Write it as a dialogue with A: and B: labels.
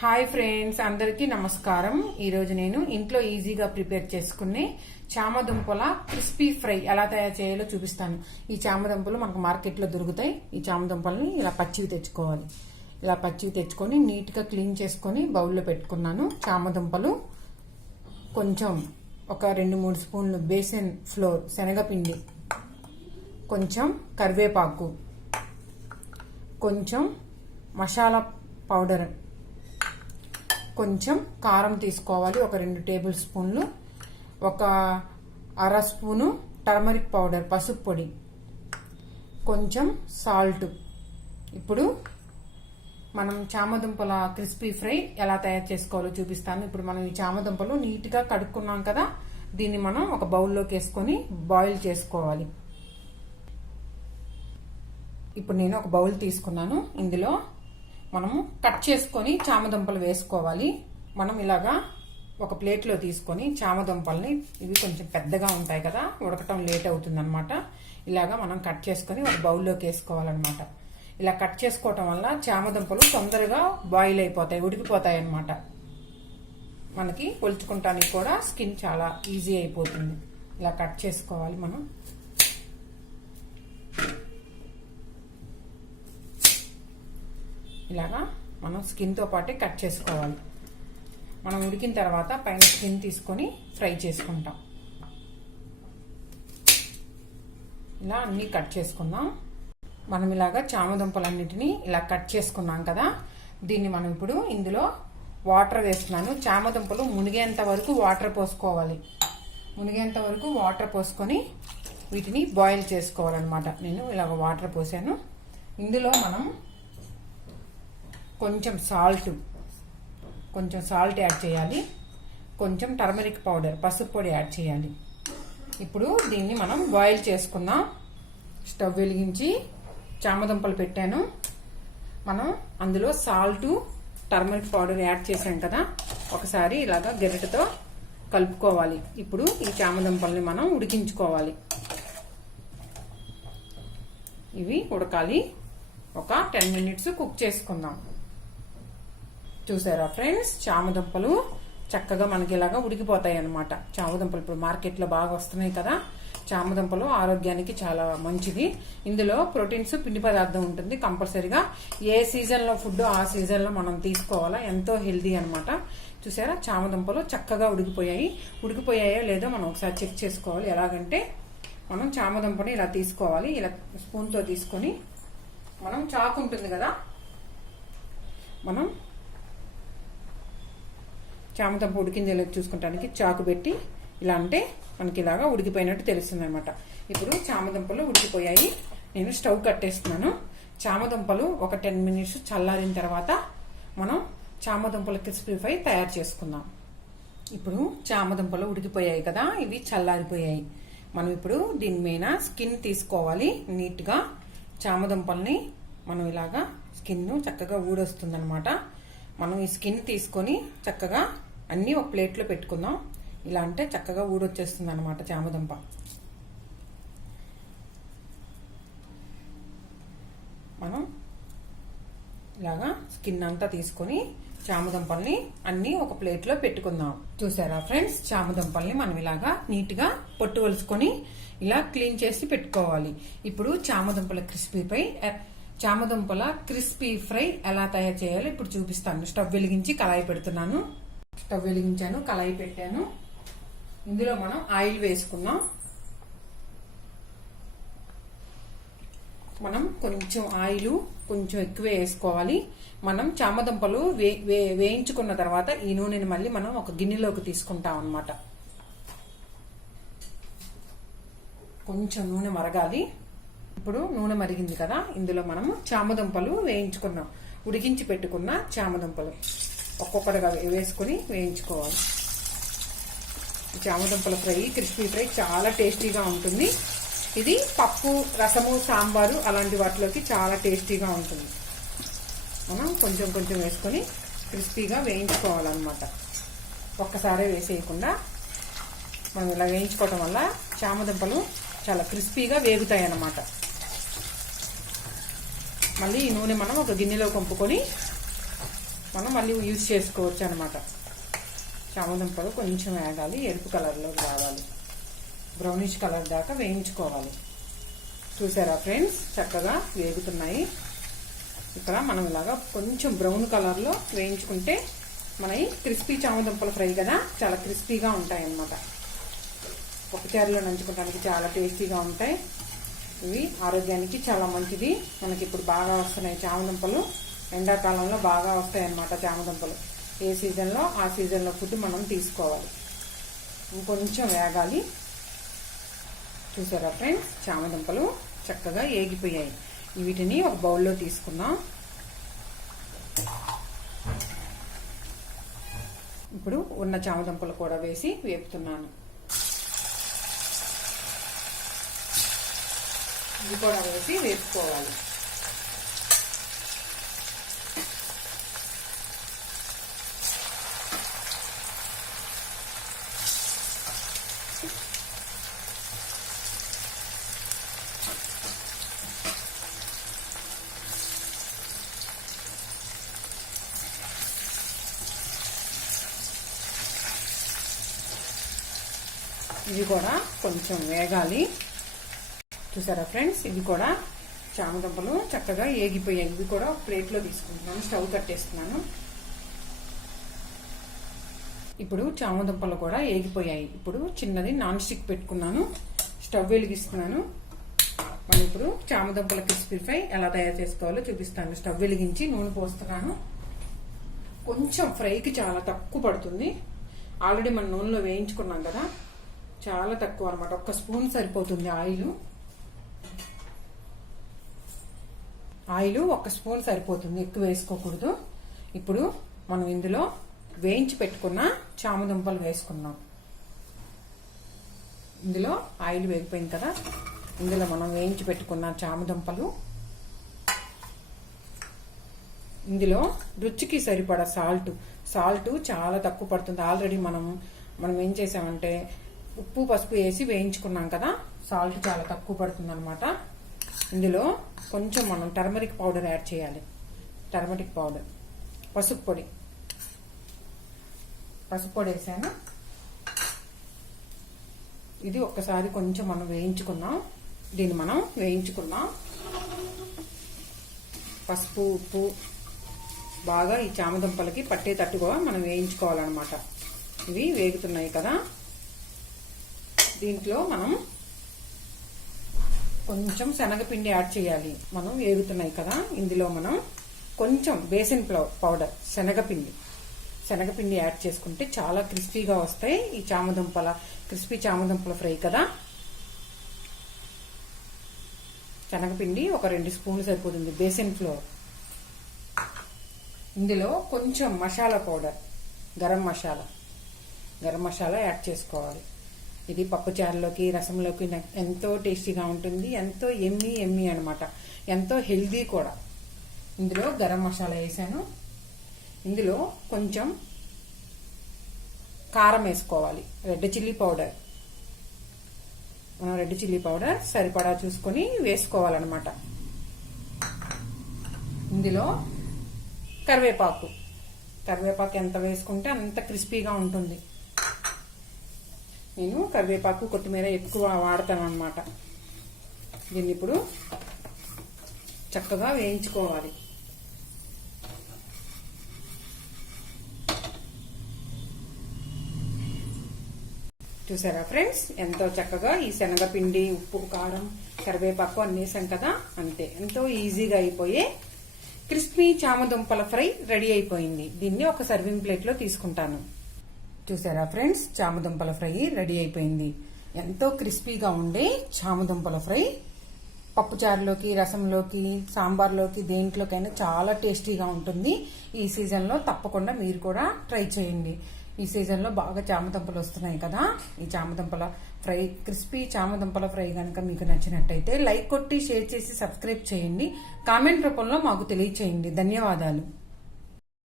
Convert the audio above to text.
A: Hi friends అందరికీ నమస్కారం. ఈరోజు నేను ఇంట్లో ఈజీగా ప్రిపేర్ చేసుకునే చామదుంపల క్రిస్పీ ఫ్రై ఎలా తయారు చేయాలో చూపిస్తాను. ఈ చామదుంపలు మనకు మార్కెట్లో దొరుకుతాయి. ఈ చామదుంపలని ఇలా పచ్చివి తెచ్చుకోవాలి. ఇలా పచ్చివి తెచ్చుకొని నీట్గా క్లీన్ చేసుకొని బౌల్లో పెట్టుకున్నాను. చామదుంపలు కొంచెం ఒక రెండు మూడు స్పూన్లు బేసన్ ఫ్లోర్ శనగపిండి కొంచెం కరివేపాకు కొంచెం మసాలా పౌడర్ కొంచెం కారం తీసుకోవాలి. ఒక రెండు టేబుల్ స్పూన్లు. ఒక అర స్పూను టర్మరిక్ పౌడర్ పసుపు పొడి. కొంచెం సాల్ట్. ఇప్పుడు మనం చామదుంపల క్రిస్పీ ఫ్రై ఎలా తయారు చేసుకోవాలో చూపిస్తాను. ఇప్పుడు మనం ఈ చామదుంపలు నీట్గా కడుక్కున్నాం కదా దీన్ని మనం ఒక బౌల్లోకి వేసుకొని బాయిల్ చేసుకోవాలి. ఇప్పుడు నేను ఒక బౌల్ తీసుకున్నాను. ఇందులో మనము కట్ చేసుకొని చామదుంపలు వేసుకోవాలి. మనం ఇలాగా ఒక ప్లేట్లో తీసుకొని చామదుంపల్ని ఇవి కొంచెం పెద్దగా ఉంటాయి కదా ఉడకటం లేట్ అవుతుంది అనమాట ఇలాగా మనం కట్ చేసుకొని ఒక బౌల్లోకి వేసుకోవాలన్నమాట. ఇలా కట్ చేసుకోవటం వల్ల చామదుంపలు తొందరగా బాయిల్ అయిపోతాయి ఉడికిపోతాయి అన్నమాట. మనకి పొలుచుకుంటానికి కూడా స్కిన్ చాలా ఈజీ అయిపోతుంది. ఇలా కట్ చేసుకోవాలి మనం. ఇలాగా మనం స్కిన్తో పాటే కట్ చేసుకోవాలి. మనం ఉడికిన తర్వాత పైన స్కిన్ తీసుకొని ఫ్రై చేసుకుంటాం. ఇలా అన్నీ కట్ చేసుకుందాం. మనం ఇలాగా చామదుంపలన్నిటినీ ఇలా కట్ చేసుకున్నాం కదా దీన్ని మనం ఇప్పుడు ఇందులో వాటర్ వేస్తున్నాను. చామదుంపలు మునిగేంత వరకు వాటర్ పోసుకోవాలి. మునిగేంత వరకు వాటర్ పోసుకొని వీటిని బాయిల్ చేసుకోవాలన్నమాట. నేను ఇలాగ వాటర్ పోసాను. ఇందులో మనం కొంచెం సాల్ట్ కొంచెం సాల్ట్ యాడ్ చేయాలి. కొంచెం టర్మరిక్ పౌడర్ పసుపు పొడి యాడ్ చేయాలి. ఇప్పుడు దీన్ని మనం బాయిల్ చేసుకుందాం స్టవ్ వెలిగించి చామదుంపలు పెట్టాను. మనం అందులో సాల్ట్ టర్మరిక్ పౌడర్ యాడ్ చేసాం కదా ఒకసారి ఇలాగా గెరటతో కలుపుకోవాలి. ఇప్పుడు ఈ చామదుంపల్ని మనం ఉడికించుకోవాలి. ఇవి ఉడకాలి. ఒక టెన్ మినిట్స్ కుక్ చేసుకుందాం. చూసారా ఫ్రెండ్స్? చామదుంపలు చక్కగా మనకి ఇలాగా ఉడికిపోతాయి అనమాట చామదుంపలు ఇప్పుడు మార్కెట్లో బాగా వస్తున్నాయి కదా. చామదుంపలు ఆరోగ్యానికి చాలా మంచిది. ఇందులో ప్రోటీన్స్ పిండి పదార్థం ఉంటుంది కంపల్సరీగా. ఏ సీజన్లో ఫుడ్ ఆ సీజన్లో మనం తీసుకోవాలా? ఎంతో హెల్దీ అనమాట చూసారా? చామదుంపలు చక్కగా ఉడికిపోయాయి. ఉడికిపోయాయో లేదో మనం ఒకసారి చెక్ చేసుకోవాలి. ఎలాగంటే మనం చామదుంపని ఇలా తీసుకోవాలి. ఇలా స్పూన్తో తీసుకొని మనం చాకు ఉంటుంది కదా. మనం చామతంప ఉడికింది లేదు చాకు పెట్టి ఇలా అంటే మనకి ఇలాగా ఉడికిపోయినట్టు తెలుస్తుంది అనమాట ఇప్పుడు చామదుంపలు ఉడికిపోయాయి. నేను స్టవ్ కట్టేస్తున్నాను. చామదుంపలు ఒక టెన్ మినిట్స్ చల్లారిన తర్వాత మనం చామదుంపల క్రిస్పీ ఫ్రై తయారు చేసుకుందాం. ఇప్పుడు చామదుంపలు ఉడికిపోయాయి కదా ఇవి చల్లారిపోయాయి. మనం ఇప్పుడు దీని మీద స్కిన్ తీసుకోవాలి నీట్గా. చామదుంపల్ని మనం ఇలాగా స్కిన్ చక్కగా ఊడొస్తుందనమాట మనం ఈ స్కిన్ తీసుకొని చక్కగా అన్నీ ఒక ప్లేట్లో పెట్టుకుందాం. ఇలా అంటే చక్కగా ఊడొచ్చేస్తుంది అనమాట చామదుంప. మనం ఇలాగా స్కిన్ అంతా తీసుకొని చామదుంపల్ని అన్ని ఒక ప్లేట్లో పెట్టుకుందాం. చూసారా ఫ్రెండ్స్? చామదుంపల్ని మనం ఇలాగా నీట్గా పొట్టు వలుసుకొని ఇలా క్లీన్ చేసి పెట్టుకోవాలి. ఇప్పుడు చామదుంపల క్రిస్పీపై చామదుంపల క్రిస్పీ ఫ్రై ఎలా తయారు చేయాలో ఇప్పుడు చూపిస్తాను. స్టవ్ వెలిగించి కళాయి పెడుతున్నాను. స్టవ్ వెలిగించాను కళాయి పెట్టాను. ఇందులో మనం ఆయిల్ వేసుకున్నాం మనం కొంచెం ఆయిల్ కొంచెం ఎక్కువ వేసుకోవాలి. మనం చామదుంపలు వే వే వేయించుకున్న తర్వాత ఈ నూనెని మళ్ళీ మనం ఒక గిన్నెలోకి తీసుకుంటాం అనమాట కొంచెం నూనె మరగాలి. ఇప్పుడు నూనె మరిగింది కదా ఇందులో మనము చామదుంపలు వేయించుకున్నాం. ఉడికించి పెట్టుకున్న చామదుంపలు. ఒక్కొక్కటిగా వేసుకొని వేయించుకోవాలి. చామదుంపల ఫ్రై క్రిస్పీ ఫ్రై చాలా టేస్టీగా ఉంటుంది. ఇది పప్పు రసము సాంబారు అలాంటి వాటిలోకి చాలా టేస్టీగా ఉంటుంది. మనం కొంచెం కొంచెం వేసుకొని క్రిస్పీగా వేయించుకోవాలన్నమాట. ఒక్కసారే వేసేయకుండా మనం ఇలా వేయించుకోవటం వల్ల చామదుంపలు చాలా క్రిస్పీగా వేగుతాయి అన్నమాట మళ్ళీ ఈ నూనె మనం ఒక గిన్నెలో పంపుకొని మనం మళ్ళీ యూజ్ చేసుకోవచ్చు అనమాట చామదుంపలు కొంచెం వేగాలి ఎరుపు కలర్లో రావాలి. బ్రౌనిష్ కలర్ దాకా వేయించుకోవాలి. చూసారా ఫ్రెండ్స్? చక్కగా వేగుతున్నాయి. ఇక్కడ మనం ఇలాగా కొంచెం బ్రౌన్ కలర్లో వేయించుకుంటే మనవి క్రిస్పీ చామదుంపల ఫ్రై కదా చాలా క్రిస్పీగా ఉంటాయి అన్నమాట. నంచుకోవడానికి చాలా టేస్టీగా ఉంటాయి. ఇవి ఆరోగ్యానికి చాలా మంచిది. మనకి ఇప్పుడు బాగా వస్తున్నాయి చామదుంపలు ఎండాకాలంలో బాగా వస్తాయన్నమాట చామదుంపలు ఏ సీజన్లో ఆ సీజన్లో ఫుడ్ మనం తీసుకోవాలి. ఇంకొంచెం వేగాలి. చూసారా ఫ్రెండ్స్? చామదుంపలు చక్కగా ఏగిపోయాయి. వీటిని ఒక బౌల్లో తీసుకుందాం. ఇప్పుడు ఉన్న చామదుంపలు కూడా వేసి వేపుతున్నాను. ఇది కూడా వేసి వేపుకోవాలి. ఇవి కూడా కొంచెం వేగాలి. చూసారా ఫ్రెండ్స్? ఇవి కూడా చామదుంపలు చక్కగా ఏగిపోయాయి. ఇవి కూడా ప్లేట్లో తీసుకుంటున్నాను. స్టవ్ కట్టేస్తున్నాను ఇప్పుడు చామదుంపలు కూడా ఏగిపోయాయి. ఇప్పుడు చిన్నది నాన్ స్టిక్ పెట్టుకున్నాను. స్టవ్ వెలిగిస్తున్నాను. మనం ఇప్పుడు చామదుంపల క్రిస్పీ ఫ్రై ఎలా తయారు చేసుకోవాలో చూపిస్తాను. స్టవ్ వెలిగించి నూనె పోస్తున్నాను. కొంచెం ఫ్రైకి చాలా తక్కువ పడుతుంది. ఆల్రెడీ మనం నూనెలో వేయించుకున్నాం కదా. చాలా తక్కువ అనమాట ఒక్క స్పూన్ సరిపోతుంది ఆయిల్. ఆయిల్ ఒక స్పూన్ సరిపోతుంది ఎక్కువ వేసుకోకూడదు. ఇప్పుడు మనం ఇందులో వేయించి పెట్టుకున్న చామదుంపలు వేసుకున్నాం ఇందులో ఆయిల్ వేగిపోయింది కదా ఇందులో మనం వేయించి పెట్టుకున్న చామదుంపలు. ఇందులో రుచికి సరిపడా సాల్ట్. సాల్ట్ చాలా తక్కువ పడుతుంది. ఆల్రెడీ మనం మనం ఏం చేసామంటే ఉప్పు పసుపు వేసి వేయించుకున్నాం కదా. సాల్ట్ చాలా తక్కువ పడుతుంది అనమాట ఇందులో కొంచెం మనం టర్మరిక్ పౌడర్ యాడ్ చేయాలి. టర్మరిక్ పౌడర్ పసుపు పొడి. పసుపు పొడి వేసాను. ఇది ఒక్కసారి కొంచెం మనం వేయించుకున్నాం దీన్ని మనం వేయించుకున్నాం పసుపు ఉప్పు బాగా ఈ చామదుంపలకి పట్టేటట్టుగా మనం వేయించుకోవాలన్నమాట. ఇవి వేగుతున్నాయి కదా. దీంట్లో మనం కొంచెం శనగపిండి యాడ్ చేయాలి. మనం వేగుతున్నాయి కదా ఇందులో మనం కొంచెం బేసిన్ పౌడర్ శనగపిండి. శనగపిండి యాడ్ చేసుకుంటే చాలా క్రిస్పీగా వస్తాయి. ఈ చామదుంపల క్రిస్పీ చామదుంపల ఫ్రై కదా. శనగపిండి ఒక రెండు స్పూన్లు సరిపోతుంది బేసిన్ ఫ్లోర్. ఇందులో కొంచెం మసాలా పౌడర్ గరం మసాలా. గరం మసాలా యాడ్ చేసుకోవాలి. ఇది పప్పుచారులోకి రసంలోకి ఎంతో టేస్టీగా ఉంటుంది. ఎంతో ఎమ్మి ఎమ్మి అనమాట ఎంతో హెల్దీ కూడా. ఇందులో గరం మసాలా వేసాను. ఇందులో కొంచెం కారం వేసుకోవాలి. Red chilli powder. మనం రెడ్ చిల్లీ పౌడర్ సరిపడా చూసుకొని వేసుకోవాలన్నమాట. ఇందులో కరివేపాకు. కరివేపాకు ఎంత వేసుకుంటే అంత క్రిస్పీగా ఉంటుంది. నేను కరివేపాకు కొత్తిమీర ఎక్కువ వాడతాను అనమాట దీన్ని ఇప్పుడు చక్కగా వేయించుకోవాలి. చూసారా ఫ్రెండ్స్? ఎంతో చక్కగా ఈ శనగపిండి ఉప్పు కారం కరివేపాకు అన్నేసాం కదా? అంతే. ఎంతో ఈజీగా అయిపోయే క్రిస్పీ చామదుంపల ఫ్రై రెడీ అయిపోయింది. దీన్ని ఒక సర్వింగ్ ప్లేట్లో తీసుకుంటాను. చూసారా ఫ్రెండ్స్? చామదుంపల ఫ్రై రెడీ అయిపోయింది. ఎంతో క్రిస్పీగా ఉండే చామదుంపల ఫ్రై. పప్పుచారులోకి రసంలోకి సాంబార్లోకి దేంట్లోకైనా చాలా టేస్టీగా ఉంటుంది. ఈ సీజన్లో తప్పకుండా మీరు కూడా ట్రై చేయండి. ఈ సీజన్లో బాగా చామదుంపలు వస్తున్నాయి కదా. ఈ చామదుంపల ఫ్రై క్రిస్పీ చామదుంపల ఫ్రై కనుక మీకు నచ్చినట్టయితే లైక్ కొట్టి షేర్ చేసి సబ్స్క్రైబ్ చేయండి. కామెంట్ రూపంలో మాకు తెలియచేయండి. ధన్యవాదాలు.